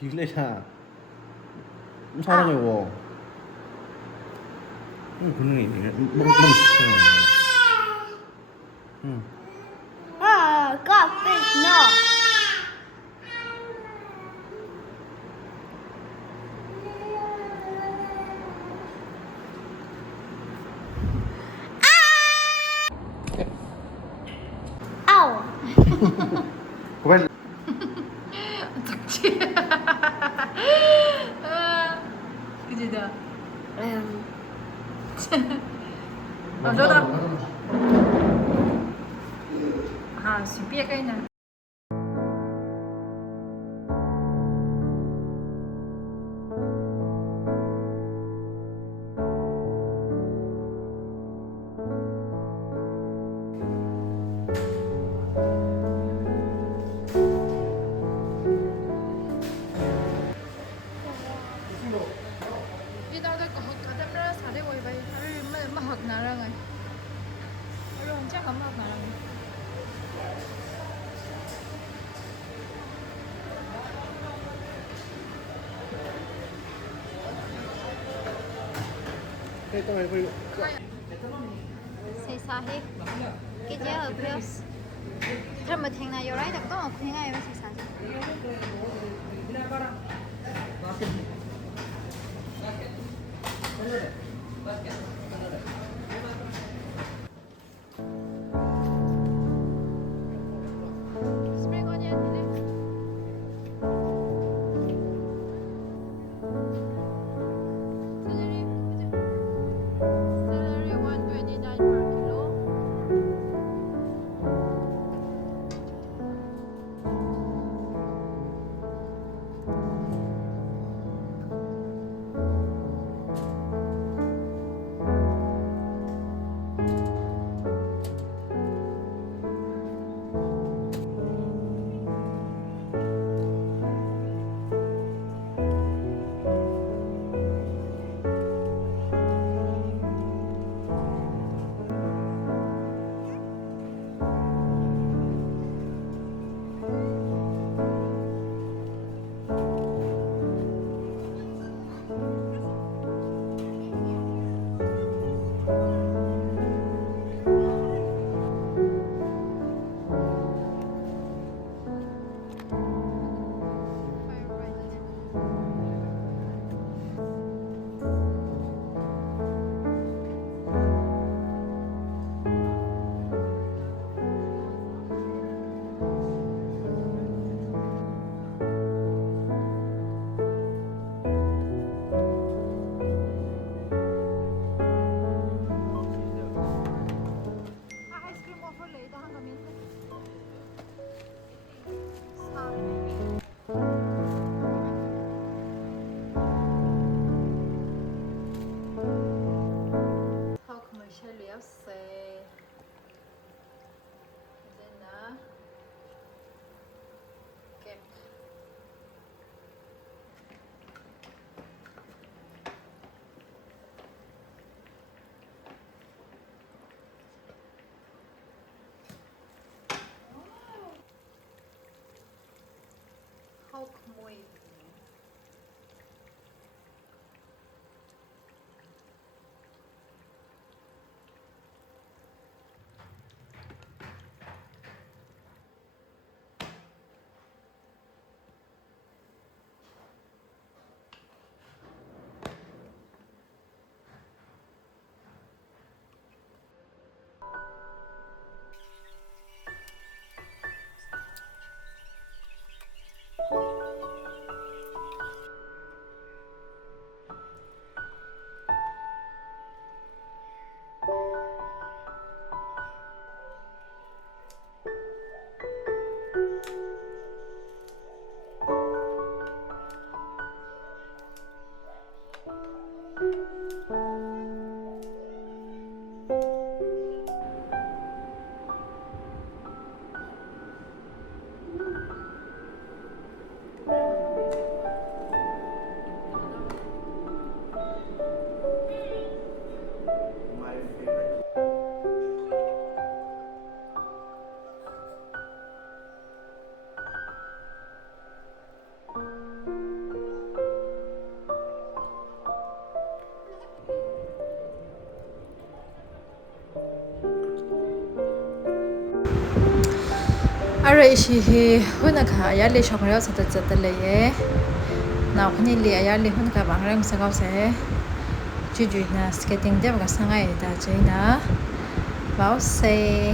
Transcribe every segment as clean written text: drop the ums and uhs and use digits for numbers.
길래야 À, 사랑해요. 응, 분명히 뭐 있어. 응. got fish, no. Ow. 고발. 어떡지? 그지 너. Rồi đâu? À, chỉ biết cái này. Đi đâu đây có học cả đêm đó, sao để quay vậy? Mà học nào ra rồi? Rồi không chắc không học nào rồi. Say sahi. Cái gì ở phía? Thế mà thằng này vô đấy, đừng có một thằng này vô say sahi. Spring onion, celery, celery 129 per kilo. 아이스크림 워플레이도 한 거면 sau commercial sẽ then kẹp hốc mùi Alright, she huna ka ayali shokra sa tatale na khuni li ayali hun ka bangrang sa gaw se juju na skating de ba sangai da jaina bao se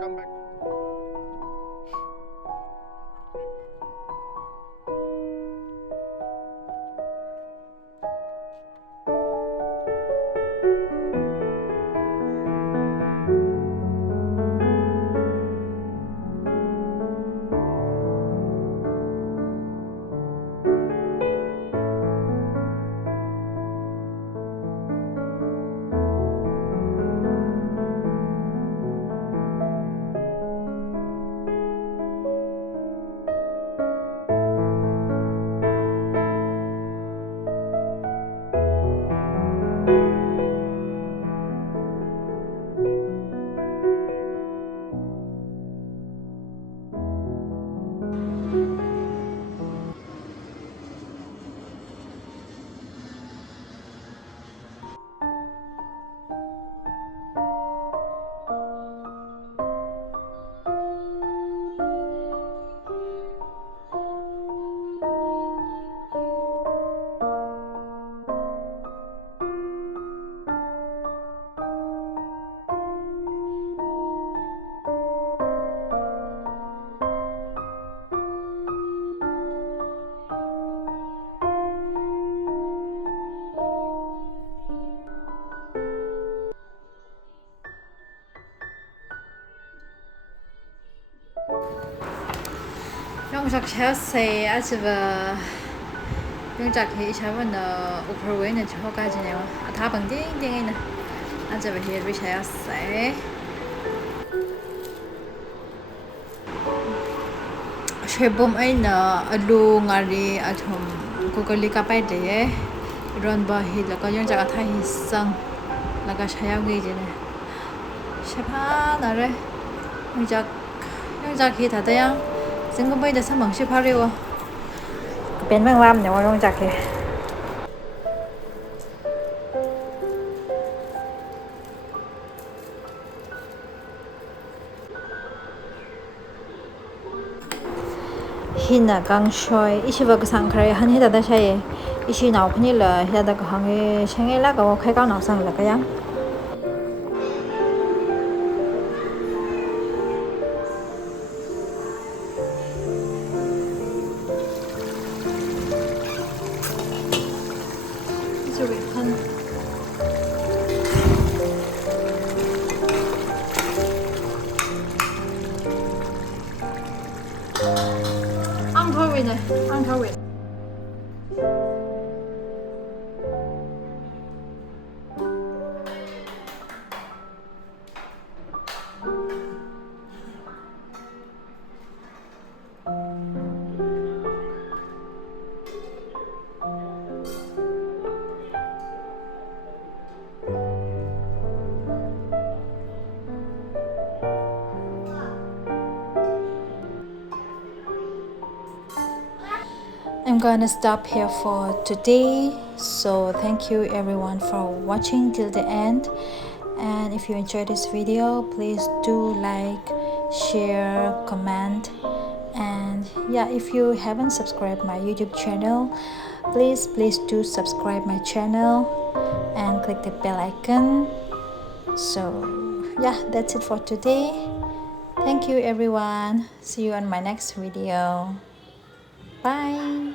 Come back. 영작 샤세 아즈바 영작 히 샤번나 오퍼웨는 저가지네요 다 방딩딩이나 아즈바 히 리샤야세 쉐봄 아이나 알루 ngari athom kokali ka pai de ron ba hi la ka 영작 아타 히상 laga shaya ge jene 샤파 나래 영작 히 다다양 생각보다 사망시 파리워 벤맹 람네 와용 자케 히나 강쇼이 이시버 그 상크라이 한히다다 샤예 이시 나오프니라 히다다 그 항에 생엘라가 khai 나상라 그냥 앙터위네 I'm gonna stop here for today. So thank you everyone for watching till the end. And if you enjoyed this video, please do like, share, comment. And yeah, if you haven't subscribed my YouTube channel, please do subscribe my channel and click the bell icon. So yeah, that's it for today. Thank you everyone. See you on my next video. Bye.